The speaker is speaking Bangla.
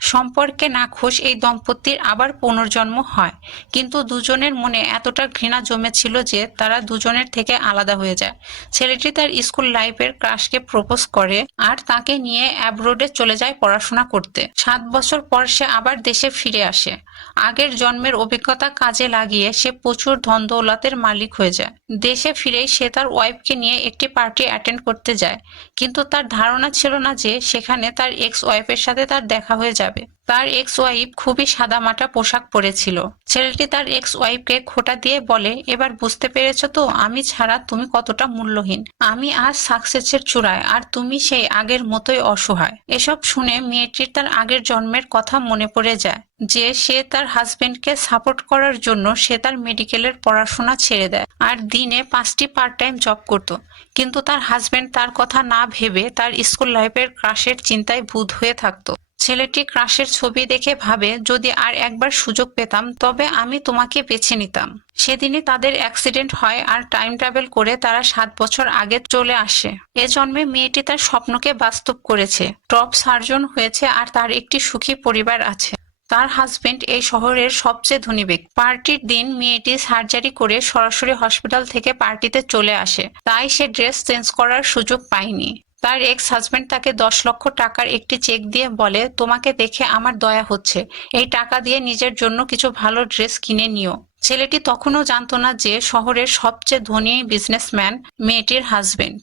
সম্পর্কে নাখুশ এই দম্পতির আবার পুনর্জন্ম হয়, কিন্তু দুজনের মনে এতটা ঘৃণা জমেছিল যে তারা দুজনের থেকে আলাদা হয়ে যায়। ছেলেটি তার স্কুল লাইফের ক্রাশকে প্রপোজ করে আর তাকে নিয়ে অ্যাব্রোডে চলে যায় পড়াশোনা করতে। 7 বছর পর সে আবার দেশে ফিরে আসে। আগের জন্মের অভিজ্ঞতা কাজে লাগিয়ে সে প্রচুর ধন দৌলতের মালিক হয়ে যায়। দেশে ফিরেই সে তার ওয়াইফকে নিয়ে একটি পার্টি অ্যাটেন্ড করতে যায়, কিন্তু তার ধারণা ছিল না যে সেখানে তার এক্স ওয়াইফের সাথে তার দেখা হয়ে যাবে। তার এক্স ওয়াইফ খুবই সাদামাটা পোশাক পরেছিল। ছেলেটি তার এক্স ওয়াইফকে খোঁটা দিয়ে বলে, এবার বুঝতে পেরেছো তো আমি ছাড়া তুমি কতটা মূল্যহীন। আমি আজ সাকসেসের চূড়ায় আর তুমি সেই আগের মতোই অসহায়। এসব শুনে মেয়েটির তার আগের জন্মের কথা মনে পড়ে যায়, যে সে তার হাজবেন্ডকে সাপোর্ট করার জন্য সে তার মেডিকেলের পড়াশোনা ছেড়ে দেয় আর দিনে 5টি পার্ট টাইম জব করত। কিন্তু তার হাজবেন্ড তার কথা না ভেবে তার স্কুল লাইফের ক্রাশের চিন্তায় ভূত হয়ে থাকতো। ছেলেটি ক্রাশের ছবি দেখে ভাবে, যদি আর একবার সুযোগ পেতাম তবে আমি তোমাকে বেছে নিতাম। সেদিনই তাদের অ্যাক্সিডেন্ট হয় আর টাইম ট্রাভেল করে তারা 7 বছর আগে চলে আসে। এ জন্মে মেয়েটি তার স্বপ্নকে বাস্তব করেছে, টপ সার্জন হয়েছে আর তার একটি সুখী পরিবার আছে। তার হাজবেন্ড এই শহরের সবচেয়ে ধনী ব্যক্তি। পার্টির দিন মেয়েটি সার্জারি করে সরাসরি হসপিটাল থেকে পার্টিতে চলে আসে, তাই সে ড্রেস চেঞ্জ করার সুযোগ পায়নি। তার এক্স হাজবেন্ড তাকে 10 লক্ষ টাকার একটি চেক দিয়ে বলে, তোমাকে দেখে আমার দয়া হচ্ছে, এই টাকা দিয়ে নিজের জন্য কিছু ভালো ড্রেস কিনে নিও। ছেলেটি তখনও জানতো না যে শহরের সবচেয়ে ধনী বিজনেসম্যান মেয়েটির হাজবেন্ড।